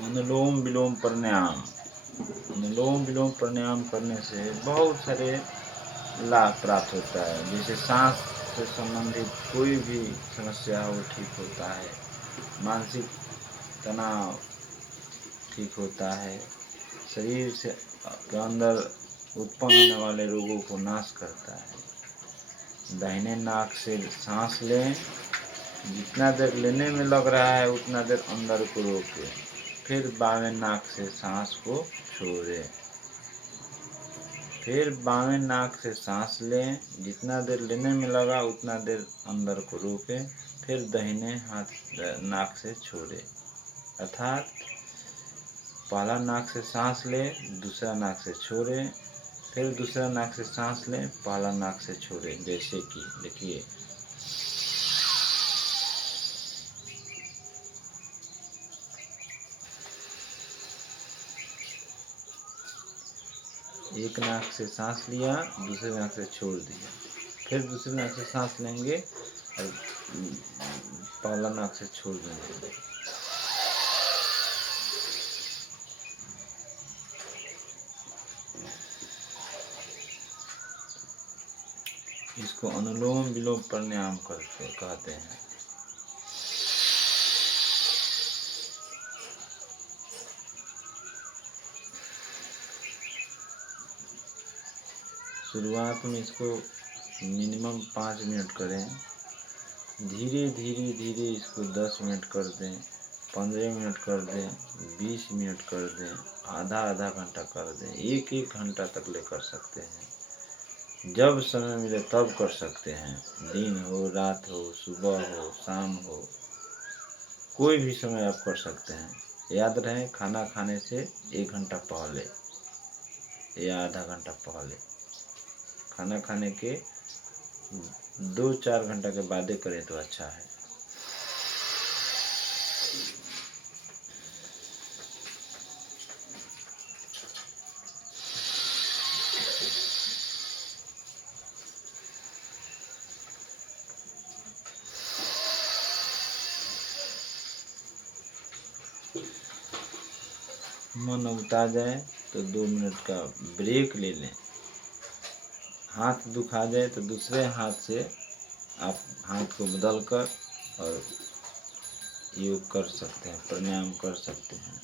अनुलोम विलोम प्राणायाम। अनुलोम विलोम प्राणायाम करने से बहुत सारे लाभ प्राप्त होता है। जैसे सांस से संबंधित कोई भी समस्या हो ठीक होता है, मानसिक तनाव ठीक होता है, शरीर से के अंदर उत्पन्न होने वाले रोगों को नाश करता है। दाहिने नाक से सांस लें, जितना देर लेने में लग रहा है उतना देर अंदर को रोकें, फिर बाएं नाक से सांस को छोड़ें। फिर बाएं नाक से सांस लें, जितना देर लेने में लगा उतना देर अंदर को रोकें, फिर दाहिने नाक से छोड़ें। अर्थात पहला नाक से सांस लें, दूसरा नाक से छोड़ें, फिर दूसरा नाक से सांस लें, पहला नाक से छोड़ें। जैसे कि देखिए, एक नाक से सांस लिया, दूसरे नाक से छोड़ दिया, फिर दूसरे नाक से सांस लेंगे और पहला नाक से छोड़ देंगे। इसको अनुलोम विलोम प्राणायाम कहते हैं। शुरुआत में इसको मिनिमम 5 मिनट करें, धीरे धीरे धीरे इसको 10 मिनट कर दें, 15 मिनट कर दें, 20 मिनट कर दें, आधा आधा घंटा कर दें, एक एक घंटा तक ले कर सकते हैं। जब समय मिले तब कर सकते हैं, दिन हो, रात हो, सुबह हो, शाम हो, कोई भी समय आप कर सकते हैं। याद रहे, खाना खाने से 1 घंटा पहले या आधा घंटा पहले। खाना खाने के 2-4 घंटा के बाद करें तो अच्छा है। मन उगता जाए तो 2 मिनट का ब्रेक ले लें। हाथ दुखा जाए तो दूसरे हाथ से आप हाथ को बदल कर और योग कर सकते हैं, प्राणायाम कर सकते हैं।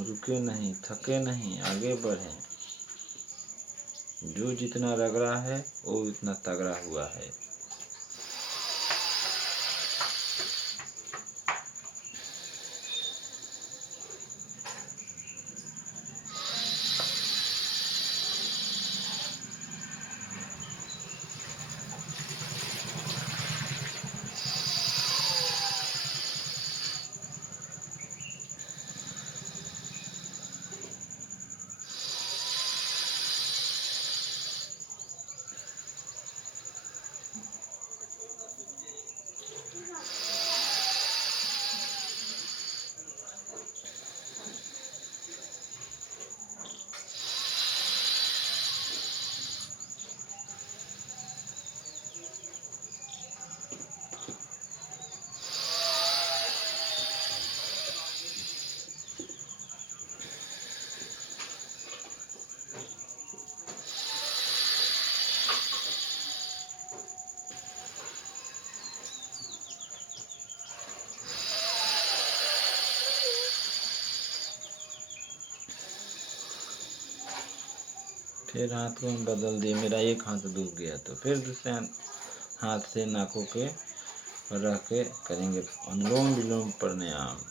रुके नहीं, थके नहीं, आगे बढ़ें। जो जितना रगड़ा है वो उतना तगड़ा हुआ है। फिर हाथ को हम बदल दिए, मेरा एक हाथ दुख गया तो फिर दूसरे हाथ से नाकों के रख के करेंगे अनुलोम विलोम प्राणायाम।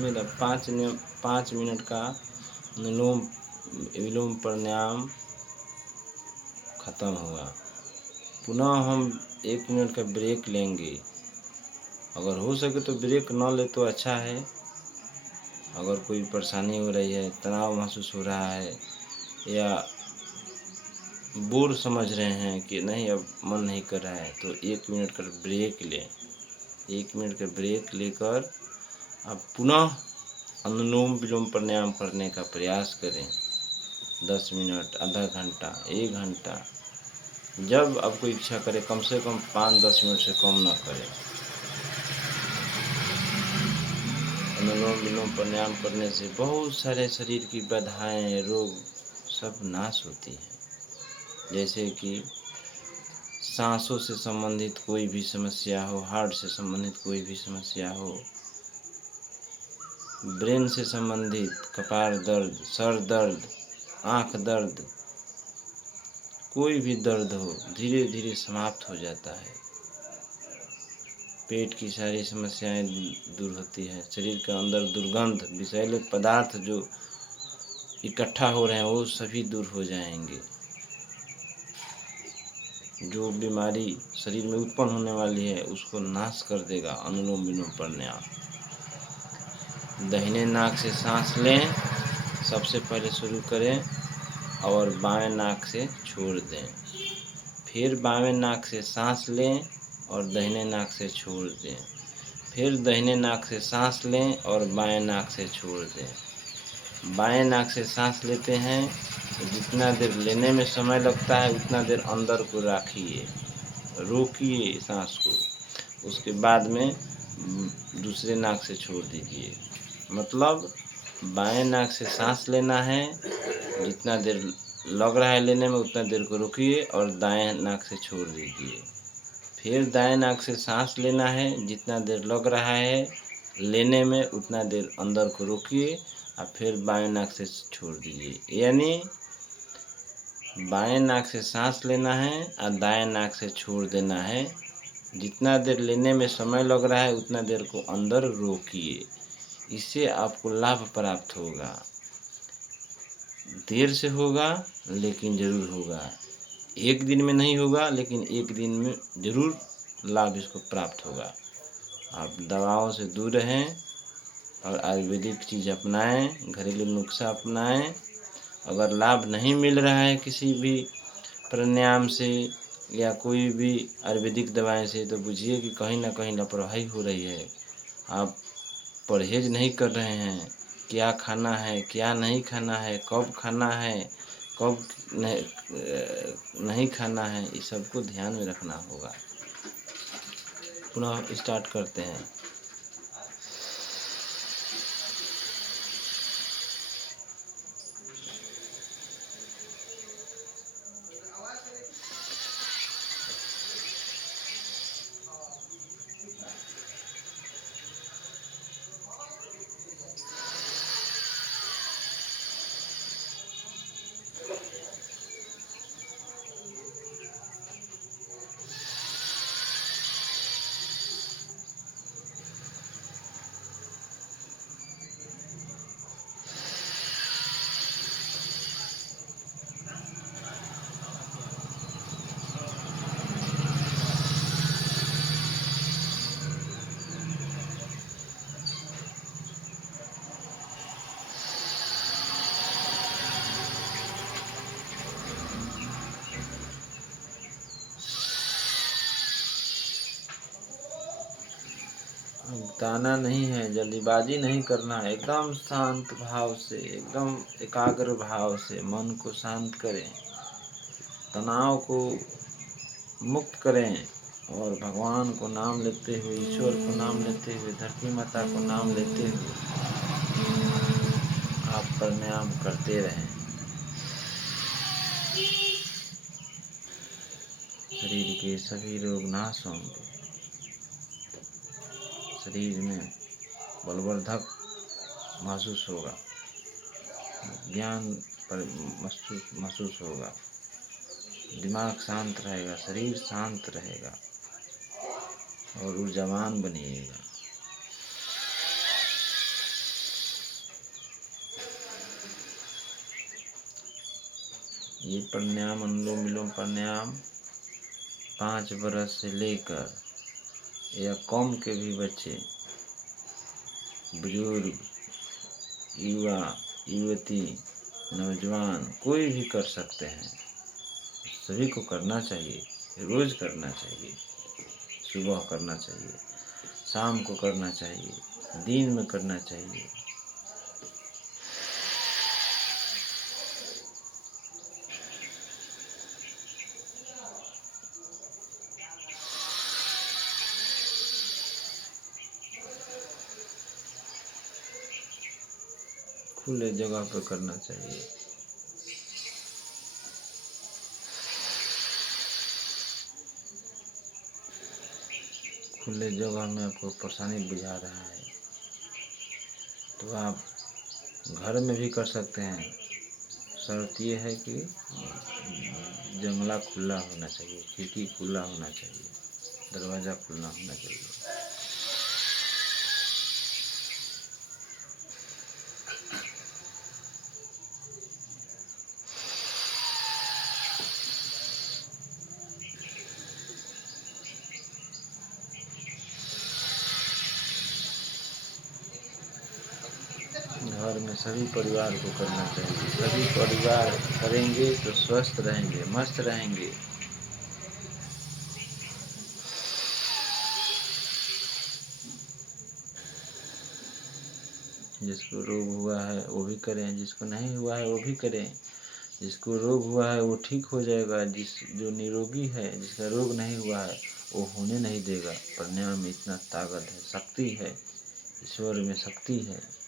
मेरा 5 मिनट का अनुलोम विलोम प्राणायाम खत्म हुआ। पुनः हम 1 मिनट का ब्रेक लेंगे। अगर हो सके तो ब्रेक न ले तो अच्छा है। अगर कोई परेशानी हो रही है, तनाव महसूस हो रहा है या बोर समझ रहे हैं कि नहीं अब मन नहीं कर रहा है, तो 1 मिनट का ब्रेक लें। 1 मिनट का ब्रेक लेकर आप पुनः अनुलोम विलोम प्राणायाम करने का प्रयास करें। 10 मिनट, आधा घंटा, 1 घंटा, जब आपको इच्छा करे, कम से कम 5-10 मिनट से कम ना करें। अनुलोम विलोम प्राणायाम करने से बहुत सारे शरीर की बाधाएं, रोग सब नाश होती हैं। जैसे कि सांसों से संबंधित कोई भी समस्या हो, हार्ट से संबंधित कोई भी समस्या हो, ब्रेन से संबंधित, कपार दर्द, सर दर्द, आँख दर्द, कोई भी दर्द हो, धीरे धीरे समाप्त हो जाता है। पेट की सारी समस्याएं दूर होती है। शरीर के अंदर दुर्गंध, विषैले पदार्थ जो इकट्ठा हो रहे हैं वो सभी दूर हो जाएंगे। जो बीमारी शरीर में उत्पन्न होने वाली है उसको नाश कर देगा अनुलोम विलोम प्राणायाम। दाहिने नाक से सांस लें, सबसे पहले शुरू करें और बाएं नाक से छोड़ दें। फिर बाएं नाक से सांस लें और दाहिने नाक से छोड़ दें। फिर दाहिने नाक से सांस लें और बाएं नाक से छोड़ दें। बाएं नाक से सांस लेते हैं तो जितना देर लेने में समय लगता है उतना देर अंदर को रखिए, रोकिए सांस को। उसके बाद में दूसरे नाक से छोड़ दीजिए। मतलब बाएं नाक से सांस लेना है, जितना देर लग रहा है लेने में उतना देर को रोकिए और दाएं नाक से छोड़ दीजिए। फिर दाएं नाक से सांस लेना है, जितना देर लग रहा है लेने में उतना देर अंदर को रोकिए और फिर बाएं नाक से छोड़ दीजिए। यानी बाएं नाक से सांस लेना है और दाएं नाक से छोड़ देना है। जितना देर लेने में समय लग रहा है उतना देर को अंदर रोकिए। इससे आपको लाभ प्राप्त होगा। देर से होगा लेकिन ज़रूर होगा। एक दिन में नहीं होगा लेकिन एक दिन में ज़रूर लाभ इसको प्राप्त होगा। आप दवाओं से दूर रहें और आयुर्वेदिक चीज़ अपनाएं, घरेलू नुस्खा अपनाएं। अगर लाभ नहीं मिल रहा है किसी भी प्राणायाम से या कोई भी आयुर्वेदिक दवाएं से, तो बुझिए कि कहीं ना कहीं लापरवाही हो रही है। आप परहेज नहीं कर रहे हैं। क्या खाना है, क्या नहीं खाना है, कब खाना है, कब नहीं खाना है, इस सबको ध्यान में रखना होगा। पुनः स्टार्ट करते हैं। ताना नहीं है, जल्दीबाजी नहीं करना है। एकदम शांत भाव से, एकदम एकाग्र भाव से मन को शांत करें, तनाव को मुक्त करें और भगवान को नाम लेते हुए, ईश्वर को नाम लेते हुए, धरती माता को नाम लेते हुए आप प्राणायाम करते रहें। शरीर के सभी रोग नाश होंगे। शरीर में बलवर्धक महसूस होगा, ज्ञान महसूस होगा, दिमाग शांत रहेगा, शरीर शांत रहेगा और ऊर्जावान बनिएगा। ये प्राणायाम, अनुलोम विलोम प्राणायाम 5 वर्ष से लेकर या कम के भी बच्चे, बुजुर्ग, युवा, युवती, नौजवान कोई भी कर सकते हैं। सभी को करना चाहिए, रोज़ करना चाहिए। सुबह करना चाहिए, शाम को करना चाहिए, दिन में करना चाहिए। खुले जगह पर करना चाहिए। खुले जगह में आपको परेशानी बुझा रहा है तो आप घर में भी कर सकते हैं। शर्त ये है कि जंगला खुला होना चाहिए, खिड़की खुला होना चाहिए, दरवाज़ा खुला होना चाहिए। घर में सभी परिवार को करना चाहिए। सभी परिवार करेंगे तो स्वस्थ रहेंगे, मस्त रहेंगे। जिसको रोग हुआ है वो भी करें, जिसको नहीं हुआ है वो भी करें। जिसको रोग हुआ है वो ठीक हो जाएगा, जो निरोगी है, जिसका रोग नहीं हुआ है वो होने नहीं देगा। प्राणायाम में इतना ताकत है, शक्ति है, ईश्वर में शक्ति है।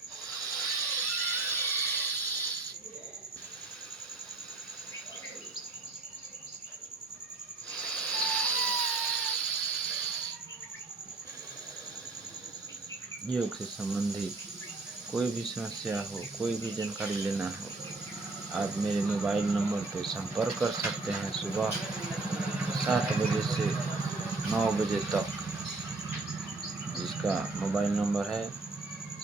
योग से संबंधित कोई भी समस्या हो, कोई भी जानकारी लेना हो, आप मेरे मोबाइल नंबर पर संपर्क कर सकते हैं। सुबह 7 बजे से 9 बजे तक, जिसका मोबाइल नंबर है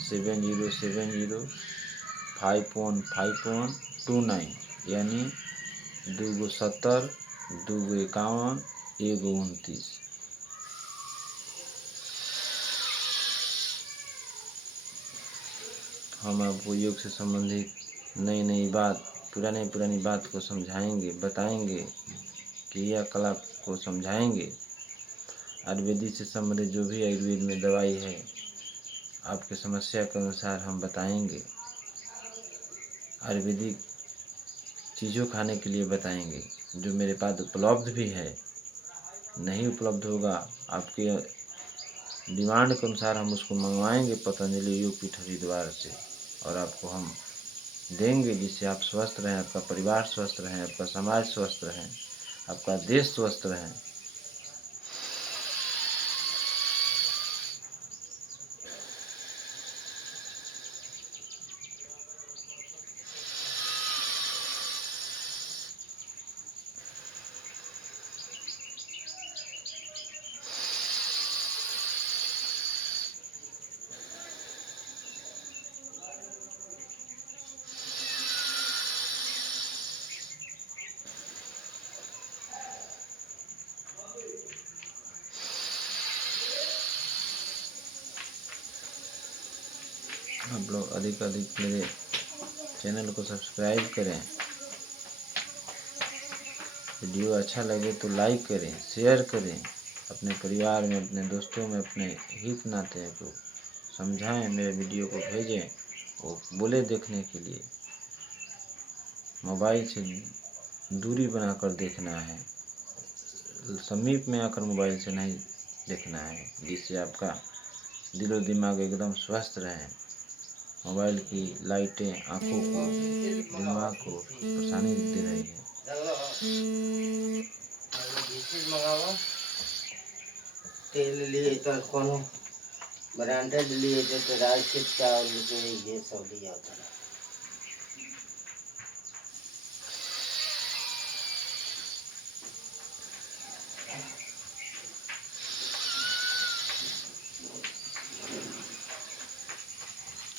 7070515129, यानी 270 251 129। हम आपको योग से संबंधित नई नई बात, पुरानी बात को समझाएंगे, बताएंगे, क्रियाकलाप को समझाएंगे। आयुर्वेदिक से संबंधित जो भी आयुर्वेद में दवाई है, आपके समस्या के अनुसार हम बताएंगे। आयुर्वेदिक चीज़ों खाने के लिए बताएंगे जो मेरे पास उपलब्ध भी है। नहीं उपलब्ध होगा, आपके डिमांड के अनुसार हम उसको मंगवाएंगे पतंजलि योगपीठ हरिद्वार से, और आपको हम देंगे, जिससे आप स्वस्थ रहें, आपका परिवार स्वस्थ रहें, आपका समाज स्वस्थ रहें, आपका देश स्वस्थ रहें। आप लोग अधिक अधिक मेरे चैनल को सब्सक्राइब करें। वीडियो अच्छा लगे तो लाइक करें, शेयर करें, अपने परिवार में, अपने दोस्तों में, अपने हित नाते को समझाएं, मेरे वीडियो को भेजें, वो बोले देखने के लिए। मोबाइल से दूरी बनाकर देखना है, समीप में आकर मोबाइल से नहीं देखना है, जिससे आपका दिलो दिमाग एकदम स्वस्थ रहे। मोबाइल की लाइटें आँखों को, दिमाग को परेशानी दे रही है। तेल लिए तो कोनो ब्रांडेड लिए तो राजपूत चावल के ये सब लिया था।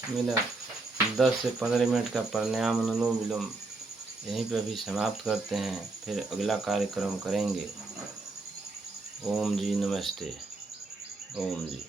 मेरा 10 से 15 मिनट का प्राणायाम, अनुलोम विलोम यहीं पे अभी समाप्त करते हैं, फिर अगला कार्यक्रम करेंगे। ओम जी नमस्ते। ओम जी।